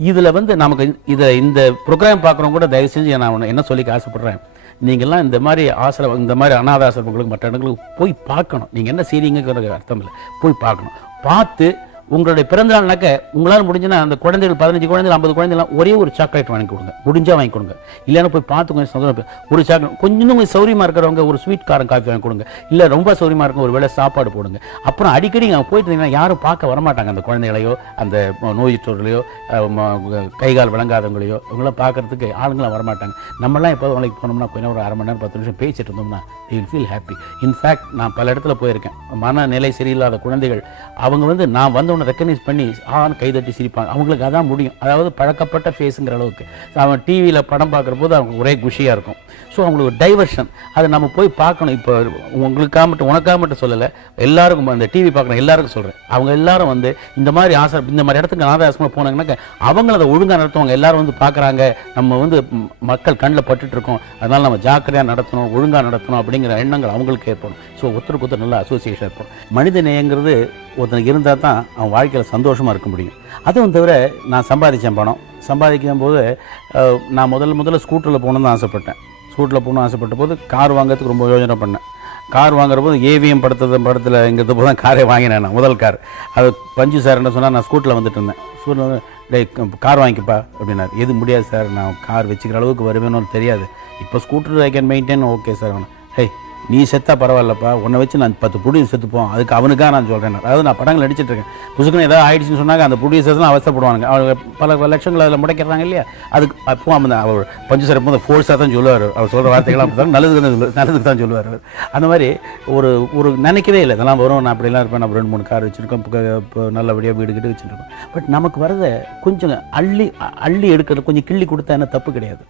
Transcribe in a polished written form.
இதில் வந்து நமக்கு இந்த ப்ரோக்ராம் பார்க்குறவங்க கூட தயவு செஞ்சு நான் என்ன சொல்லிக்க ஆசைப்பட்றேன், நீங்கள்லாம் இந்த மாதிரி இந்த மாதிரி அனாத ஆசிரமங்களுக்கு மற்ற இடங்களுக்கு போய் பார்க்கணும். நீங்கள் என்ன செய்றீங்கிறது அர்த்தம் இல்லை, போய் பார்க்கணும். பார்த்து உங்களுடைய பிறந்த நாள்னாக்க உங்களால் முடிஞ்சுன்னா அந்த குழந்தைகள் 15 குழந்தைகள் 50 குழந்தைலாம் ஒரே ஒரு சாக்லேட் வாங்கி கொடுங்க, முடிஞ்சால் வாங்கி கொடுங்க. இல்லைன்னா போய் பார்த்து கொஞ்சம் சந்தோஷம் ஒரு சாக்லேட், கொஞ்சம் சௌரியமாக இருக்கிறவங்க ஒரு ஸ்வீட் காரம் காஃபி வாங்கி கொடுங்க. இல்லை ரொம்ப சௌரியமாக இருக்கும் ஒரு வேளை சாப்பாடு போடுங்க. அப்புறம் அடிக்கடி அங்கே போயிட்டு இருந்தீங்கன்னா யாரும் பார்க்க வரமாட்டாங்க, அந்த குழந்தைகளையோ அந்த நோயுற்றவர்களையோ கைகால் விளங்காதவங்களையோ இவங்களாம் பார்க்கறதுக்கு ஆளுங்களாம் வரமாட்டாங்க. நம்மளாம் எப்போது உனக்கு போனோம்னா கொஞ்சம் ஒரு அரை மணி நேரம் 10 நிமிஷம் பேசிட்டு இருந்தோம்னா they will feel happy. In fact நான் பல இடத்துல போயிருக்கேன், மனநிலை சரியில்லாத குழந்தைகள் அவங்க வந்து நான் வந்தவனை ரெக்கக்னைஸ் பண்ணி கைதட்டி சிரிப்பாங்க. அவங்களுக்கு அதான் முடியும், அதாவது பழக்கப்பட்ட ஃபேஸுங்கிற அளவுக்கு. அவன் டிவியில் படம் பார்க்குற போது அவங்க ஒரே குஷியாக இருக்கும். ஸோ அவங்களுக்கு ஒரு டைவர்ஷன், அதை நம்ம போய் பார்க்கணும். இப்போ உங்களுக்காக மட்டும் உனக்காக மட்டும் சொல்லலை, எல்லாருக்கும் அந்த டிவி பார்க்குற எல்லாருக்கும் சொல்கிறேன். அவங்க எல்லாரும் வந்து இந்த மாதிரி இந்த மாதிரி இடத்துக்கு அனாதை ஆசிரமம் போனாங்கன்னாக்க அவங்களும் அதை ஒழுங்காக நடத்துவாங்க. எல்லாரும் வந்து பார்க்குறாங்க, நம்ம வந்து மக்கள் கண்ணில் பட்டுட்டு இருக்கோம், அதனால் நம்ம ஜாக்கிரதையாக நடத்தணும், ஒழுங்காக நடத்தணும் அப்படிங்கிற எண்ணங்கள் அவங்களுக்கு ஏற்படும். ஸோ ஒருத்தருக்கு ஒருத்தர் நல்ல அசோசியேஷன் ஏற்படும். மனித நேயங்கிறது ஒருத்தனுக்கு இருந்தால் தான் அவன் வாழ்க்கையில் சந்தோஷமாக இருக்க முடியும். அதுவும் தவிர நான் சம்பாதிச்சேன் பணம். சம்பாதிக்கும் போது நான் முதல்ல ஸ்கூட்டரில் போகணுன்னு தான் ஆசைப்பட்டேன். ஸ்கூட்டரில் போகணும்னு ஆசைப்பட்ட போது கார் வாங்கிறதுக்கு ரொம்ப யோஜனை பண்ணேன். கார் வாங்குற போது ஏவிஎம் படத்தில் இங்கிறது போது தான் காரே வாங்கினேன். நான் முதல் கார் அது பஞ்சு சார் என்ன சொன்னால், நான் ஸ்கூட்டரில் வந்துட்டு இருந்தேன். ஸ்கூட்டில் வந்து டேய் கார் வாங்கிக்கப்பா அப்படின்னாரு. எது முடியாது சார், நான் கார் வச்சுக்கிற அளவுக்கு வருவேன்னு தெரியாது. இப்போ scooter I can maintain, okay sir. அவனை ஹே நீ செத்தா பரவாயில்லப்பா, உன்னை வச்சு நான் 10 ப்ரொடியூசர் செத்துப்போம், அதுக்கு அவனுக்காக நான் சொல்கிறேன். அதாவது நான் படங்கள் நடிச்சிட்டு இருக்கேன், புதுக்குன்னு ஏதாவது ஆயிடுச்சுன்னு சொன்னாங்க அந்த ப்ரொடியூசர்ஸ்லாம் அவஸ்தப்படுவாங்க. அவங்க பல லட்சங்கள் அதில் முடைக்கிறாங்க இல்லையா. அதுக்கு அப்போ அவர் பஞ்சு சார் போது ஃபோர்ஸாக தான் சொல்லுவார். அவர் சொல்கிற வார்த்தைகள்லாம் அப்படி தான் நல்லதுக்கு தான் சொல்லுவார். அந்த மாதிரி ஒரு நினைக்கவே இல்லை இதெல்லாம் வரும், நான் அப்படிலாம் இருப்பேன். நம்ம 2-3 கார் வச்சுருக்கோம், இப்போ நல்லபடியாக வீடு வச்சுருக்கோம். பட் நமக்கு வரதை கொஞ்சம் அள்ளி எடுக்கிறது, கொஞ்சம் கிள்ளி கொடுத்தா என்ன தப்பு கிடையாது.